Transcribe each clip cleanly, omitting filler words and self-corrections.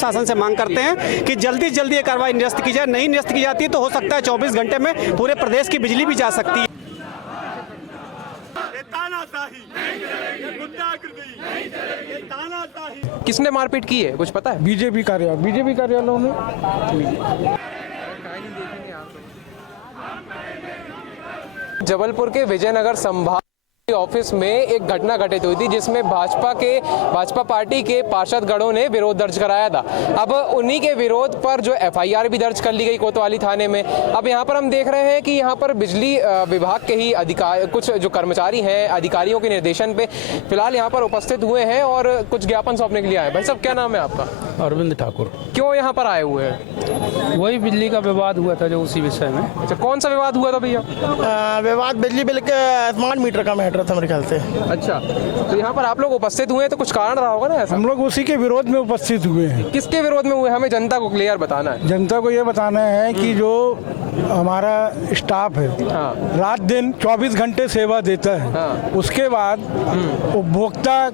हम शासन से मांग करते हैं कि जल्दी से जल्दी ये कार्रवाई निरस्त की जाए। नहीं निरस्त की जाती है तो हो सकता है 24 घंटे में पूरे प्रदेश की बिजली भी जा सकती है। किसने मारपीट की है, कुछ पता है? बीजेपी कार्यालयों में। जबलपुर के विजयनगर संभाग ऑफिस में एक घटना घटित हुई थी जिसमें भाजपा पार्टी के पार्षदगणों ने विरोध दर्ज कराया था। अब उन्हीं के विरोध पर जो एफआईआर भी दर्ज कर ली गई कोतवाली थाने में। अब यहाँ पर हम देख रहे हैं कि यहाँ पर बिजली विभाग के ही कुछ जो कर्मचारी हैं अधिकारियों के निर्देशन पे फिलहाल यहाँ पर उपस्थित हुए हैं और कुछ ज्ञापन सौंपने के लिए आए। भाई साहब, क्या नाम है आपका? अरविंद ठाकुर। क्यों यहाँ पर आए हुए हैं? वही बिजली का विवाद हुआ था जो उसी विषय में। अच्छा, कौन सा विवाद हुआ था भैया? विवाद बिजली बिल के स्मार्ट मीटर का मैटर था मेरे ख्याल से। अच्छा, तो यहाँ पर आप लोग उपस्थित हुए हैं तो कुछ कारण रहा होगा ना ऐसा? हम लोग उसी के विरोध में उपस्थित हुए हैं। किसके विरोध में हुए? हमें जनता को क्लियर बताना है। जनता को ये बताना है कि जो हमारा स्टाफ है रात दिन 24 घंटे सेवा देता है, उसके बाद उपभोक्ता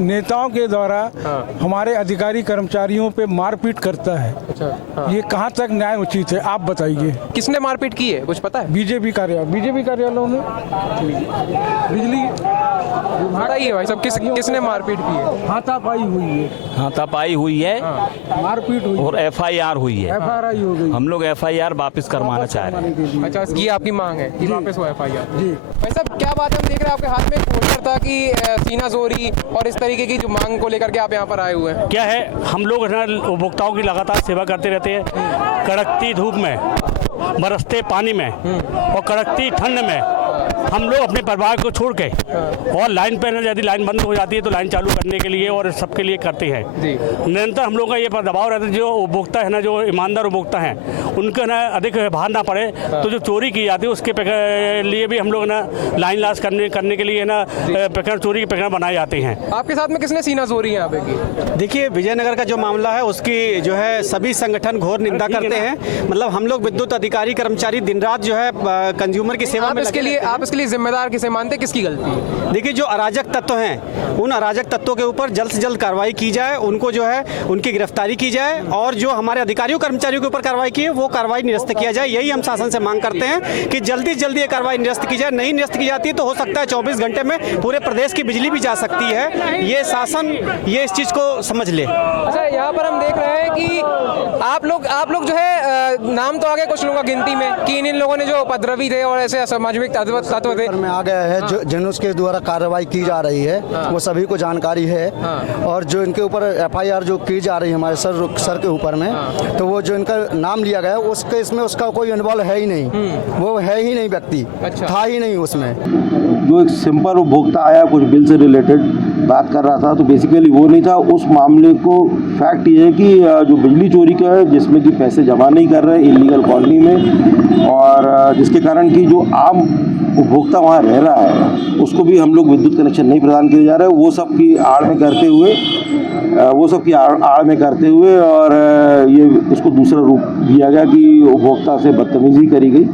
नेताओं के द्वारा हमारे अधिकारी कर्मचारियों पे मारपीट करता है। अच्छा, ये कहाँ तक न्याय उचित है, आप बताइए। किसने मारपीट की है, कुछ पता है? बीजेपी कार्यालयों में। बिजली बताइए भाई साहब, किसने मारपीट की है? हाथापाई हुई है, मारपीट हुई और एफआईआर हुई है। एफआईआर हो गई। हम लोग एफआईआर वापस करवाना चाह रहे हैं। अच्छा, ये आपकी मांग है कि वापस हो एफआईआर? जी भाई साहब, क्या बात है? हम देख रहे हैं आपके हाथ में एक पोस्टर था कि सीना जोरी और इस तरीके की जो मांग को लेकर के आप यहाँ पर आए हुए हैं। क्या है, हम लोग उपभोक्ताओं की लगातार सेवा करते रहते हैं। कड़कती धूप में, बरसते पानी में और कड़कती ठंड में हम लोग अपने परिवार को छोड़ के और लाइन पर यदि लाइन बंद हो जाती है तो लाइन चालू करने के लिए और सबके लिए करते हैं। निरंतर हम लोग का ये दबाव रहता है, जो उपभोक्ता है ना, जो ईमानदार उपभोक्ता हैं, उनको ना अधिक भार ना पड़े, तो जो चोरी की जाती है उसके लिए भी हम लोग ना लाइन लास करने के लिए ना प्रकरण, चोरी के प्रकरण बनाए जाते हैं। आपके साथ में किसने सीना जोरी यहाँ पे की? देखिए, विजयनगर का जो मामला है उसकी जो है सभी संगठन घोर निंदा करते हैं। मतलब हम लोग विद्युत अधिकारी कर्मचारी दिन रात जो है कंज्यूमर की सेवा में इसके लिए जिम्मेदार किसे मानते, किसकी गलती है? देखिए, जो अराजक तत्व हैं उन अराजक तत्वों के ऊपर जल्द से जल्द कार्रवाई की जाए, उनको जो है उनकी गिरफ्तारी की जाए और जो हमारे अधिकारियों कर्मचारियों के ऊपर कार्रवाई की है वो कार्रवाई निरस्त किया जाए। यही हम शासन से मांग करते हैं कि जल्दी से जल्दी ये कार्रवाई निरस्त की जाए। नहीं निरस्त की जाती है तो हो सकता है 24 घंटे में पूरे प्रदेश की बिजली भी जा सकती है। ये शासन ये इस चीज़ को समझ ले। अच्छा, यहाँ पर हम देख रहे हैं कि आप लोग जो है नाम तो आ गए कुछ लोगों का गिनती में कि इन लोगों ने जो उपद्रवी थे और ऐसे असामाजिक तत्व थे में आ गया है, जो जिन उसके द्वारा कार्रवाई की जा रही है वो सभी को जानकारी है। और जो इनके ऊपर एफआईआर जो की जा रही है हमारे सर के ऊपर में, तो वो जो इनका नाम लिया गया उसके इसमें उसका कोई इन्वॉल्व है ही नहीं, वो है ही नहीं व्यक्ति। अच्छा। था ही नहीं उसमें। जो एक सिंपल उपभोक्ता आया कुछ बिल से रिलेटेड बात कर रहा था, तो बेसिकली वो नहीं था। उस मामले को फैक्ट ये है कि जो बिजली चोरी का है, जिसमें कि पैसे जमा नहीं कर रहे इलीगल कॉलोनी में, और जिसके कारण कि जो आम उपभोक्ता वहाँ रह रहा है उसको भी हम लोग विद्युत कनेक्शन नहीं प्रदान किए जा रहे हैं। वो सब की आड़ में करते हुए और ये उसको दूसरा रूप दिया गया कि उपभोक्ता से बदतमीजी करी गई।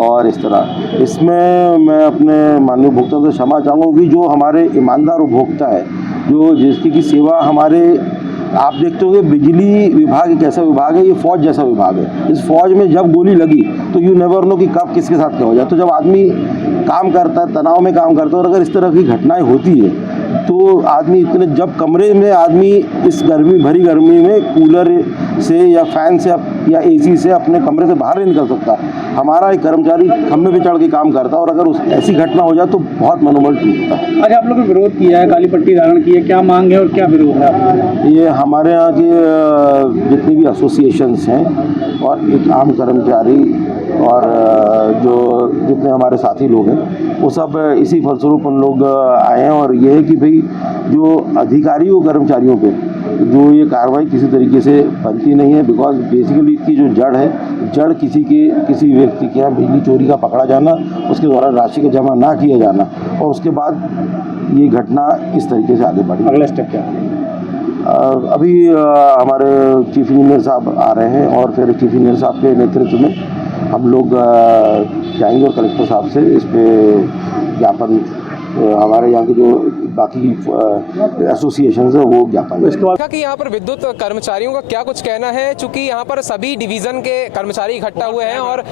और इस तरह इसमें मैं अपने माननीय उपभोक्ता से क्षमा चाहूँगा कि जो हमारे ईमानदार उपभोक्ता है, जो जिसकी सेवा हमारे, आप देखते होंगे बिजली विभाग एक ऐसा विभाग है, ये फौज जैसा विभाग है। इस फौज में जब गोली लगी तो यू नेवर नो कि कब किसके साथ क्या हो जाए। तो जब आदमी काम करता है, तनाव में काम करता है, और अगर इस तरह की घटनाएं होती है तो आदमी इतने, जब कमरे में आदमी इस भरी गर्मी में कूलर से या फैन से या एसी से अपने कमरे से बाहर नहीं निकल सकता। हमारा एक कर्मचारी खंभे पे चढ़ के काम करता है और अगर ऐसी घटना हो जाए तो बहुत मनोबल टूटता है। आज आप लोगों ने विरोध किया है, काली पट्टी धारण की है, क्या मांग है और क्या विरोध है? ये हमारे यहाँ के जितनी भी एसोसिएशंस हैं और एक आम कर्मचारी और जो जितने हमारे साथी लोग हैं वो सब इसी फलस्वरूप उन लोग आए हैं। और ये है कि भाई जो अधिकारियों कर्मचारियों पे जो ये कार्रवाई किसी तरीके से बनती नहीं है, बिकॉज बेसिकली इसकी जो जड़ किसी व्यक्ति के यहाँ बिजली चोरी का पकड़ा जाना, उसके द्वारा राशि का जमा ना किया जाना और उसके बाद ये घटना इस तरीके से आगे बढ़ी। अगला स्टेप क्या है? अभी हमारे चीफ इंजीनियर साहब आ रहे हैं और फिर चीफ इंजीनियर साहब के नेतृत्व में हम लोग जाएंगे और कलेक्टर साहब से इस पे ज्ञापन, हमारे यहाँ के जो बाकी एसोसिएशन है वो ज्ञापन। देखा कि यहाँ पर विद्युत कर्मचारियों का क्या कुछ कहना है, चूंकि यहाँ पर सभी डिवीजन के कर्मचारी इकट्ठा हुए हैं और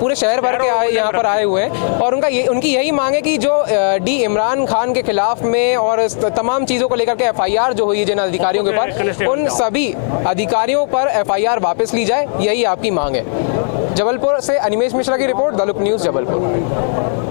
पूरे शहर भर के यहाँ पर आए हुए हैं और उनकी यही मांग है कि जो डी इमरान खान के खिलाफ में और तमाम चीज़ों को लेकर के FIR जो हुई है जिन अधिकारियों के ऊपर, उन सभी अधिकारियों पर FIR वापस ली जाए, यही आपकी मांग है। जबलपुर से अनिमेश मिश्रा की report, the look news, Jabalpur.